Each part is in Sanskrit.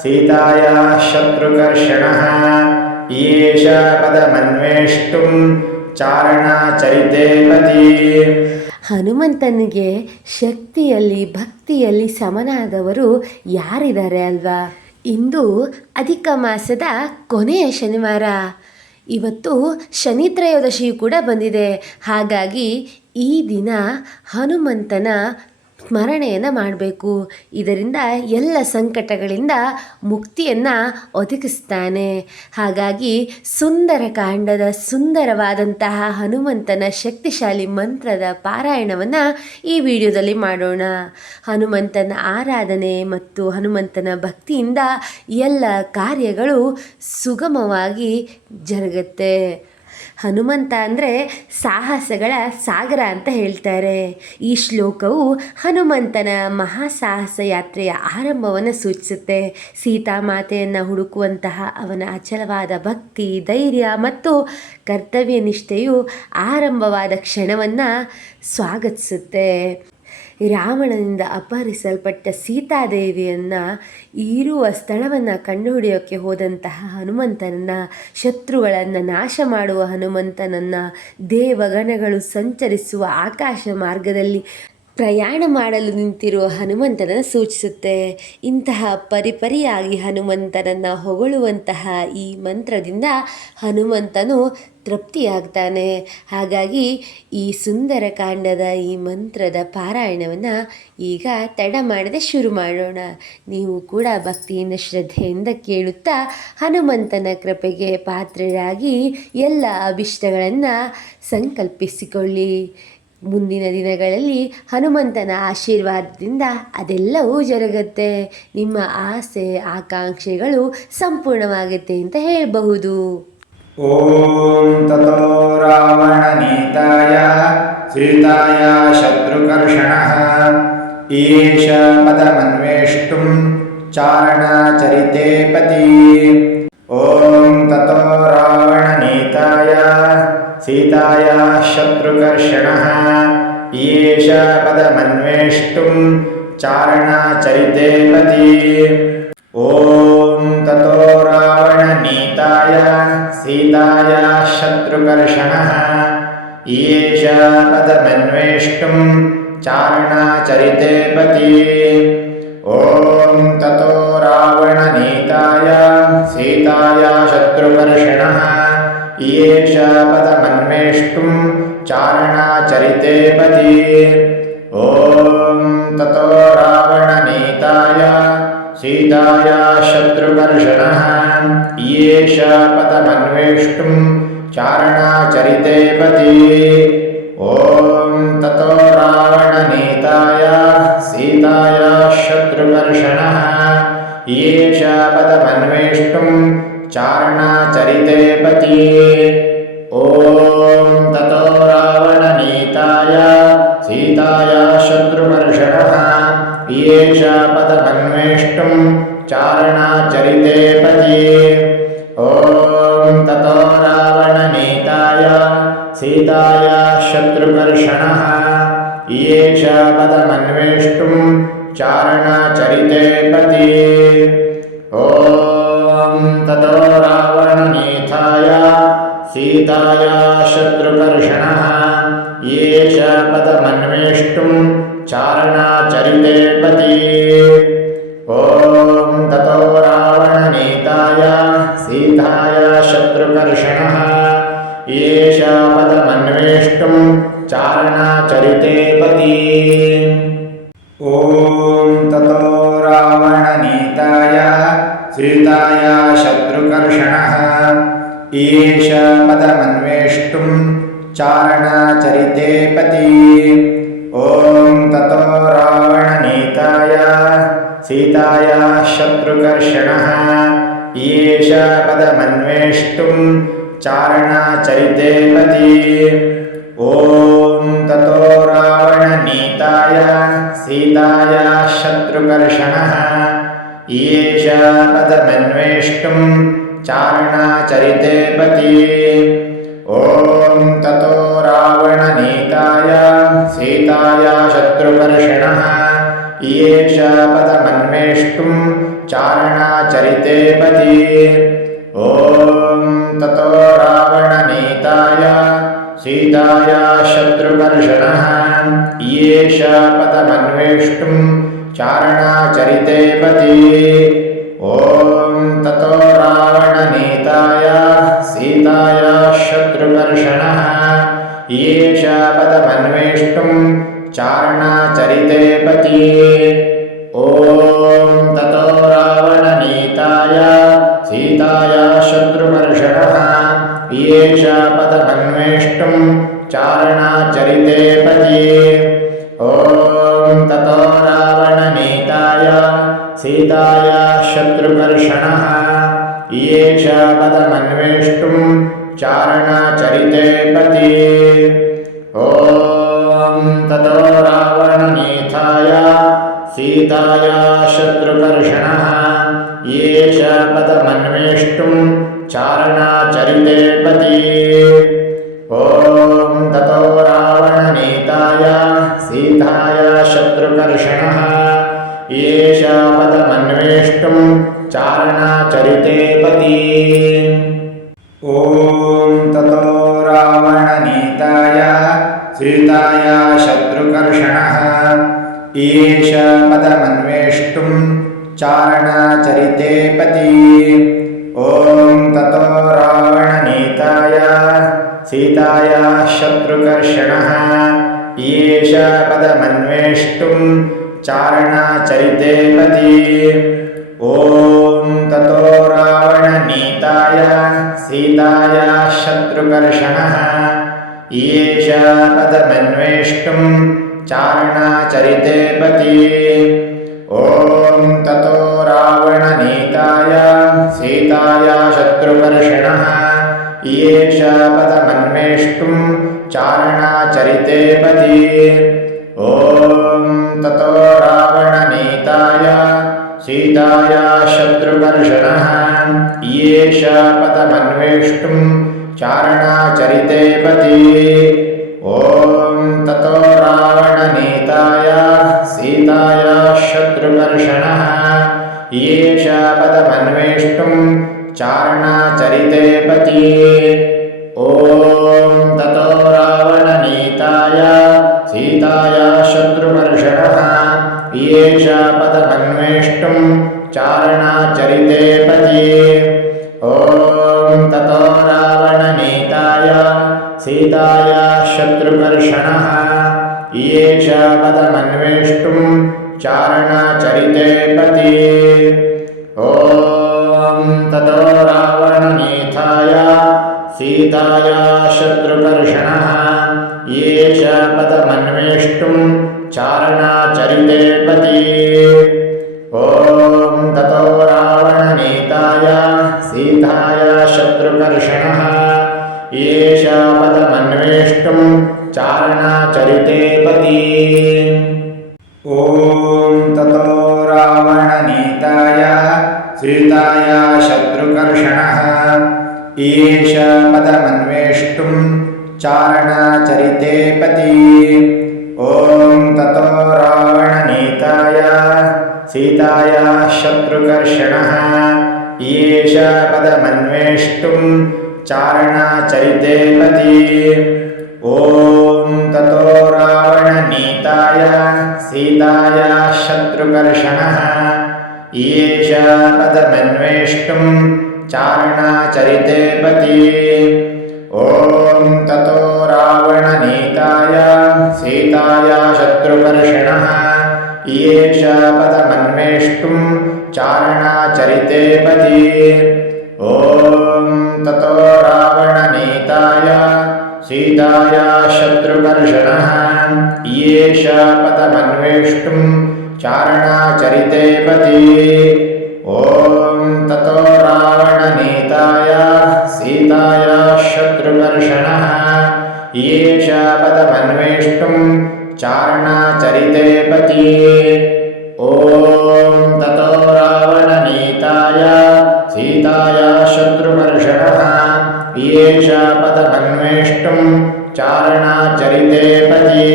सीतायाः शत्रुकर्षणः येष पदमन्वेष्टुं चारणाचरिते पति. ಹನುಮಂತನಿಗೆ ಶಕ್ತಿಯಲ್ಲಿ ಭಕ್ತಿಯಲ್ಲಿ ಸಮನಾದವರು ಯಾರಿದ್ದಾರೆ ಅಲ್ವಾ? ಇಂದು ಅಧಿಕ ಮಾಸದ ಕೊನೆಯ ಶನಿವಾರ. ಇವತ್ತು ಶನಿ ತ್ರಯೋದಶಿಯು ಕೂಡ ಬಂದಿದೆ. ಹಾಗಾಗಿ ಈ ದಿನ ಹನುಮಂತನ ಸ್ಮರಣೆಯನ್ನು ಮಾಡಬೇಕು. ಇದರಿಂದ ಎಲ್ಲ ಸಂಕಟಗಳಿಂದ ಮುಕ್ತಿಯನ್ನು ಒದಗಿಸ್ತಾನೆ. ಹಾಗಾಗಿ ಸುಂದರಕಾಂಡದ ಸುಂದರವಾದಂತಹ ಹನುಮಂತನ ಶಕ್ತಿಶಾಲಿ ಮಂತ್ರದ ಪಾರಾಯಣವನ್ನು ಈ ವಿಡಿಯೋದಲ್ಲಿ ಮಾಡೋಣ. ಹನುಮಂತನ ಆರಾಧನೆ ಮತ್ತು ಹನುಮಂತನ ಭಕ್ತಿಯಿಂದ ಎಲ್ಲ ಕಾರ್ಯಗಳು ಸುಗಮವಾಗಿ ಜರುಗುತ್ತೆ. ಹನುಮಂತ ಅಂದರೆ ಸಾಹಸಗಳ ಸಾಗರ ಅಂತ ಹೇಳ್ತಾರೆ. ಈ ಶ್ಲೋಕವು ಹನುಮಂತನ ಮಹಾಸಾಹಸ ಯಾತ್ರೆಯ ಆರಂಭವನ್ನು ಸೂಚಿಸುತ್ತೆ. ಸೀತಾಮಾತೆಯನ್ನು ಹುಡುಕುವಂತಹ ಅವನ ಅಚಲವಾದ ಭಕ್ತಿ, ಧೈರ್ಯ ಮತ್ತು ಕರ್ತವ್ಯ ನಿಷ್ಠೆಯು ಆರಂಭವಾದ ಕ್ಷಣವನ್ನು ಸ್ವಾಗತಿಸುತ್ತೆ. ರಾವಣನಿಂದ ಅಪಹರಿಸಲ್ಪಟ್ಟ ಸೀತಾದೇವಿಯನ್ನು ಇರುವ ಸ್ಥಳವನ್ನು ಕಂಡುಹಿಡಿಯೋಕ್ಕೆ ಹೋದಂತಹ ಹನುಮಂತನನ್ನು, ಶತ್ರುಗಳನ್ನು ನಾಶ ಮಾಡುವ ಹನುಮಂತನನ್ನು, ದೇವಗಣಗಳು ಸಂಚರಿಸುವ ಆಕಾಶ ಮಾರ್ಗದಲ್ಲಿ ಪ್ರಯಾಣ ಮಾಡಲು ನಿಂತಿರುವ ಹನುಮಂತನನ್ನು ಸೂಚಿಸುತ್ತೆ. ಇಂತಹ ಪರಿಪರಿಯಾಗಿ ಹನುಮಂತನನ್ನು ಹೊಗಳುವಂತಹ ಈ ಮಂತ್ರದಿಂದ ಹನುಮಂತನು ತೃಪ್ತಿಯಾಗ್ತಾನೆ. ಹಾಗಾಗಿ ಈ ಸುಂದರಕಾಂಡದ ಈ ಮಂತ್ರದ ಪಾರಾಯಣವನ್ನು ಈಗ ತಡ ಮಾಡದೆ ಶುರು ಮಾಡೋಣ. ನೀವು ಕೂಡ ಭಕ್ತಿಯಿಂದ ಶ್ರದ್ಧೆಯಿಂದ ಕೇಳುತ್ತಾ ಹನುಮಂತನ ಕೃಪೆಗೆ ಪಾತ್ರರಾಗಿ ಎಲ್ಲ ಅಭಿಷ್ಟಗಳನ್ನು ಸಂಕಲ್ಪಿಸಿಕೊಳ್ಳಿ. ಮುಂದಿನ ದಿನಗಳಲ್ಲಿ ಹನುಮಂತನ ಆಶೀರ್ವಾದದಿಂದ ಅದೆಲ್ಲವೂ ಜರುಗುತ್ತೆ. ನಿಮ್ಮ ಆಸೆ ಆಕಾಂಕ್ಷೆಗಳು ಸಂಪೂರ್ಣವಾಗುತ್ತೆ ಅಂತ ಹೇಳಬಹುದು. ಓಂ ತಥೋ ರಾವಣನೀತಾಯ ಸೀತಾಯ ಶತ್ರುಕರ್ಷಣಃ ಈಶ ಪದಮನ್ವೇಷ್ಟುಂ ಚಾರಣಚರಿತೆ ಪತಿ. ಓಂ ತಥೋ ರಾವಣನೀತಾಯ ಸೀತಾಯ ಶತ್ರುಕರ್ಷಣಃ ಈಶ ಪದಮನ್ವೇಷ್ಟುಂ ಚಾರಣಚರಿತೆ ಪತಿ. ಓಂ ತಥೋ ರಾವಣನೀತಾಯ ಸೀತಾಯ ಶತ್ರುಕರ್ಷಣಃ ಈಶ ಪದಮನ್ವೇಷ್ಟುಂ ಚಾರಣಚರಿತೆ ಪತಿ. ಓಂ ತಥೋ ರಾವಣನೀತಾಯ ಸೀತಾಯ ಶತ್ರುಕರ್ಷಣಃ ಈಶ ಪದಮನ್ವೇಷ್ಟುಂ ಚಾರಣಚರಿತೆ ಪತಿ. ಓಂ ತಥೋ ರಾವಣನೀತಾಯ ಸೀತಾಯ ಶತ್ರುಕರ್ಷಣಃ ಈಶ ಪದಮನ್ವೇಷ್ಟುಂ ಚಾರಣಚರಿತೆ ಪತಿ. ಓಂ ತಥೋ ರಾವಣನೀತಾಯ ಸೀತಾಯ ಶತ್ರುಕರ್ಷಣಃ ಈಶ ಪದಮನ್ವೇಷ್ಟುಂ ಚಾರಣಚರಿತೆ ಪತಿ. ಓಂ ತಥೋ ರಾವಣನೀತಾಯ ಸೀತಾಯ ಶತ್ರುಕರ್ಷಣಃ ಈಶ ಪದಮನ್ವೇಷ್ಟುಂ ಚಾರಣಚರಿತೆ ಪತಿ. ಓಂ ತಥೋ ರಾವಣನೀತಾಯ ಸೀತಾಯ ಶತ್ರುಕರ್ಷಣಃ ಈಶ ಪದಮನ್ವೇಷ್ಟುಂ ಚಾರಣಚರಿತೆ ಪತಿ. ಓಂ ತಥೋ ರಾವಣನೀತಾಯ ಸೀತಾಯ ಶತ್ರುಕರ್ಷಣಃ ಈಶ ಪದಮನ್ವೇಷ್ಟುಂ ಚಾರಣಚರಿತೆ ಪತಿ. ಓಂ ತಥೋ ರಾವಣನೀತಾಯ ಸೀತಾಯ ಶತ್ರುಕರ್ಷಣಃ ಈಶ ಪದಮನ್ವೇಷ್ಟುಂ ಚಾರಣಚರಿತೆ ಪತಿ. ಓಂ ತಥೋ ರಾವಣನೀತಾಯ ಸೀತಾಯ ಶತ್ರುಕರ್ಷಣಃ ಈಶ ಪದಮನ್ವೇಷ್ಟುಂ ಚಾರಣಚರಿತೆ ಪತಿ. ಓಂ ತಥೋ ರಾವಣನೀತಾಯ ಸೀತಾಯ ಶತ್ರುಕರ್ಷಣಃ ಈಶ ಪದಮನ್ವೇಷ್ಟುಂ ಚಾರಣಚರಿತೆ ಪತಿ. ಓಂ ತಥೋ ರಾವಣನೀತಾಯ ಸೀತಾಯ ಶತ್ರುಕರ್ಷಣಃ ಈಶ ಪದಮನ್ವೇಷ್ಟುಂ ಚಾರಣಚರಿತೆ ಪತಿ. ಓಂ ತಥೋ ರಾವಣನೀತಾಯ ಸೀತಾಯ ಶತ್ರುಕರ್ಷಣಃ ಈಶ ಪದಮನ್ವೇಷ್ಟುಂ चारणाचरिते पति। ॐ ततो रावणनीताय सीताया शत्रुकर्षणः येष पदमन्वेष्टुं चारणाचरिते पति। ॐ ततो रावणनीताय सीताया शत्रुकर्षणः येष पदमन्वेष्टुं चारणाचरिते पति। ॐ ततो रावणनीताय सीताया शत्रुकर्षणः येष पदमन्वेष्टुं चारणाचरिते पति। ॐ ततो रावणनीताय सीताया शत्रुकर्षणः येष पदमन्वेष्टुं चारणाचरिते पति। ॐ ततो रावणनीताय सीताया शत्रुकर्षणः येष पदमन्वेष्टुं चारणाचरिते पति। ॐ ततो रावणनीताय सीताया शत्रुकर्षणः येष पदमन्वेष्टुं चारणाचरिते पति। ॐ ततो रावणनीताय सीताया शत्रुकर्षणः येष पदमन्वेष्टुं चारणाचरिते पति। ॐ ततो रावणनीताय सीताया शत्रुकर्षणः येष पदमन्वेष्टुं चारणाचरिते पति। ॐ ततो रावणनीताय सीताया शत्रुकर्षणः येष पदमन्वेष्टुं चारणाचरिते पति। ॐ ततो रावणनीताय सीताया शत्रुकर्षणः येष पदमन्वेष्टुं चारणाचरिते पति। ॐ ततो रावणनीताय सीताया शत्रुकर्षणः येष पदमन्वेष्टुं चारणाचरिते पति। ॐ ततो रावणनीताय सीताया शत्रुकर्षणः येष पदमन्वेष्टुं चारणाचरिते पति। ॐ ततो रावणनीताय सीताया शत्रुकर्षणः येष पदमन्वेष्टुं चारणाचरिते पति। ॐ ततो रावणनीताय सीताया शत्रुकर्षणः येष पदमन्वेष्टुं चारणाचरिते पति। ॐ ततो रावणनीताय सीताया शत्रुकर्षणः येष पदमन्वेष्टुं चारणाचरिते पति। ॐ ततो रावणनीताय सीताया शत्रुकर्षणः येष पदमन्वेष्टुं चारणाचरिते पति। ॐ ततो रावणनीताय सीताया शत्रुकर्षणः येष पदमन्वेष्टुं चारणाचरिते पति। ॐ ततो रावणनीताय सीताया शत्रुकर्षणः येष पदमन्वेष्टुं चारणाचरिते पति। ॐ ततो रावणनीताय सीताया शत्रुकर्षणः येष पदमन्वेष्टुं चारणाचरिते पति। ॐ ततो रावणनीताय सीताया शत्रुकर्षणः येष पदमन्वेष्टुं चारणाचरिते पति। ॐ ततो रावणनीताय सीताया शत्रुकर्षणः येष पदमन्वेष्टुं चारणाचरिते पति। ॐ ततो रावणनीताय सीताया शत्रुकर्षणः येष पदमन्वेष्टुं चारणाचरिते पति। ॐ ततो रावणनीताय सीताया शत्रुकर्षणः येष पदमन्वेष्टुं चारणाचरिते पति।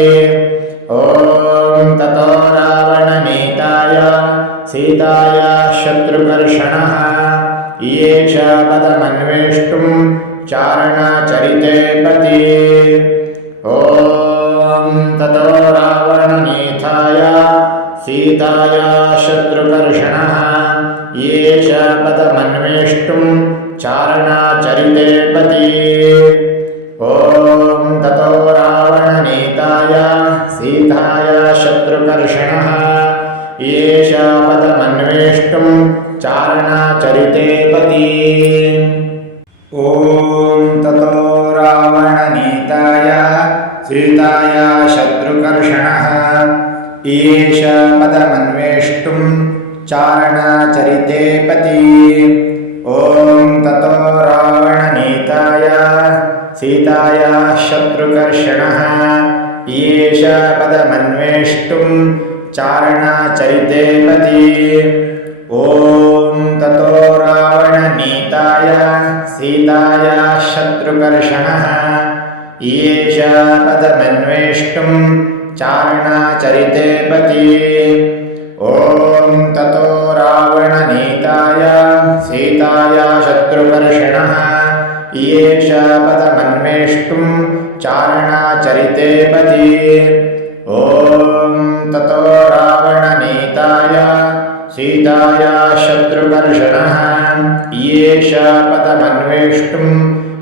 ॐ ततो रावणनीताय सीताया शत्रुकर्षणः येष पदमन्वेष्टुं चारणाचरिते पति। ॐ ततो रावणनीताय सीताया शत्रुकर्षणः येष पदमन्वेष्टुं चारणाचरिते पति। ॐ ततो रावणनीताय सीताया शत्रुकर्षणः येष पदमन्वेष्टुं चारणाचरिते पति। ॐ ततो रावणनीताय सीताया शत्रुकर्षणः येष पदमन्वेष्टुं चारणाचरिते पति। ॐ ततो रावणनीताय सीताया शत्रुकर्षणः येष पदमन्वेष्टुं चारणाचरिते पति। ॐ ततो रावणनीताय सीताया शत्रुकर्षणः येष पदमन्वेष्टुं चारणाचरिते पति। ॐ ततो रावणनीताय सीताया शत्रुकर्षणः येष पदमन्वेष्टुं चारणाचरिते पति। ॐ ततो रावणनीताय सीताया शत्रुकर्षणः येष पदमन्वेष्टुं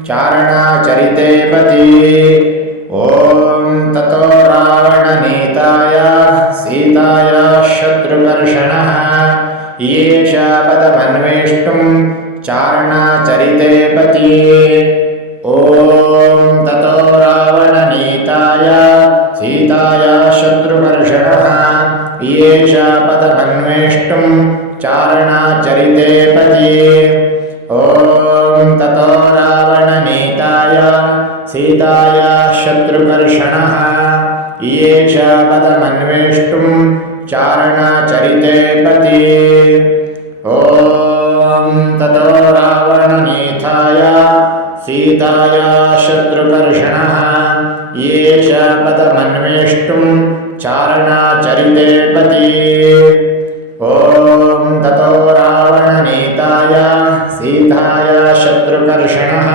चारणाचरिते पति। ॐ ततो रावणनीताय सीताया शत्रुकर्षणः येष पदमन्वेष्टुं चारणाचरिते पति। ॐ ततो रावणनीताय सीताया शत्रुकर्षणः येष पदमन्वेष्टुं चारणाचरिते पति। ॐ ततो रावणनीताय सीताया शत्रुकर्षणः येष पदमन्वेष्टुं चारणाचरिते पति। ॐ ततो रावणनीताय सीताया शत्रुकर्षणः येष पदमन्वेष्टुं चारणाचरिते पति। ॐ ततो रावणनीताय सीताया शत्रुकर्षणः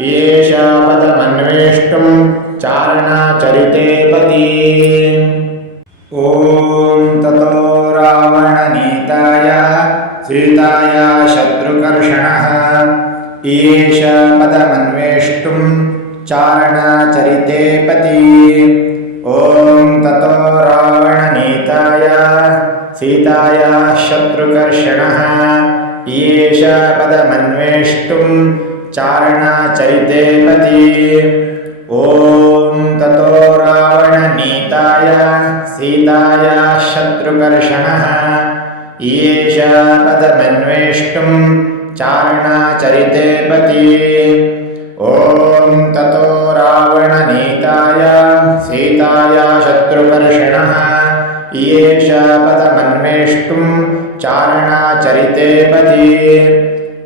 येष पदमन्वेष्टुं चारणाचरिते पति। ॐ ततो रावणनीताय सीताया शत्रुकर्षणः येष पदमन्वेष्टुं चारणाचरिते पति। ॐ ततो रावणनीताय सीताया शत्रुकर्षणः येष पदमन्वेष्टुं चारणाचरिते पति। ॐ ततो रावणनीताय सीताया शत्रुकर्षणः येष पदमन्वेष्टुं चारणाचरिते पति। ॐ ततो रावणनीताय सीताया शत्रुकर्षणः येष पदमन्वेष्टुं चारणाचरिते पति।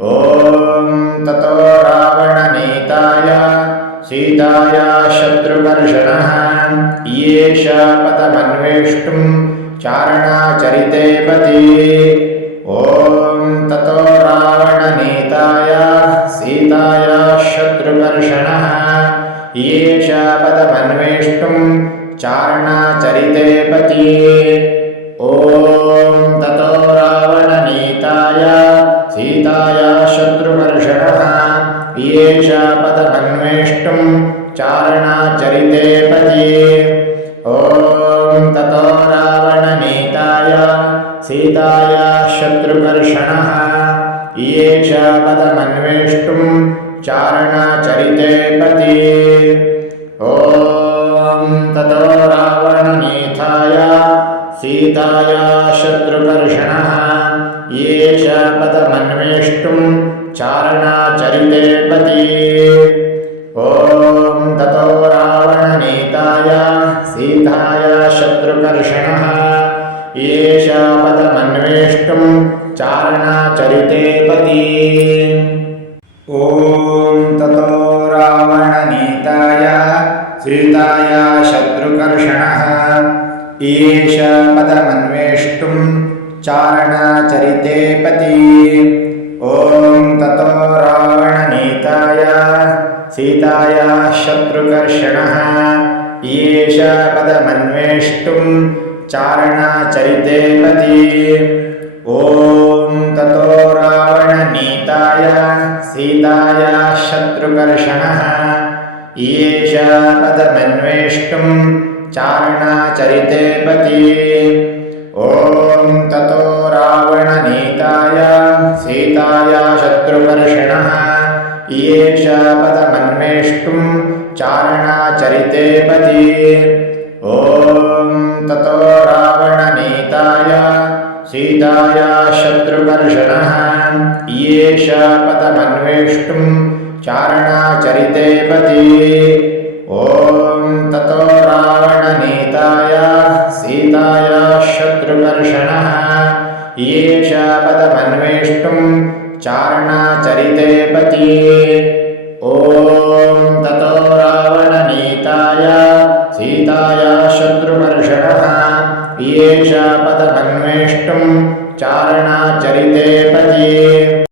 ॐ ततो रावणनीताय सीताया शत्रुकर्षणः येष पदमन्वेष्टुं चारणाचरिते पति। ॐ ततो रावणनीताय सीताया शत्रुकर्षणः येष पदमन्वेष्टुं चारणाचरिते पति। ॐ ततो रावणनीताय सीताया शत्रुकर्षणः येष पदमन्वेष्टुं चारणाचरिते पति। ॐ ततो रावणनीताय सीताया शत्रुकर्षणः येष पदमन्वेष्टुं चारणाचरिते पति। ॐ ततो रावणनीताय सीताया शत्रुकर्षणः येष पदमन्वेष्टुं चारणाचरिते पति। ॐ ततो रावणनीताय सीताया शत्रुकर्षणः येष पदमन्वेष्टुं चारणाचरिते पति। ॐ ततो रावणनीताय सीताया शत्रुकर्षणः येष पदमन्वेष्टुं चारणाचरिते पति। ॐ ततो रावणनीताय सीताया शत्रुकर्षणः येष पदमन्वेष्टुं चारणाचरिते पति। ॐ ततो रावणनीताय सीताया शत्रुकर्षणः येष पदमन्वेष्टुं चारणाचरिते पति। ॐ ततो रावणनीताय सीताया शत्रुकर्षणः येष पदमन्वेष्टुं चारणाचरिते पति। ॐ ततो रावणनीताय सीताया शत्रुकर्षणः येष पदमन्वेष्टुं चारणाचरिते पति। ॐ ततो रावणनीताय सीताया शत्रुकर्षणः येष पदमन्वेष्टुं चारणाचरिते पति। ॐ ततो रावणनीताय सीताया शत्रुकर्षणः येष पदमन्वेष्टुं चारणाचरिते पति।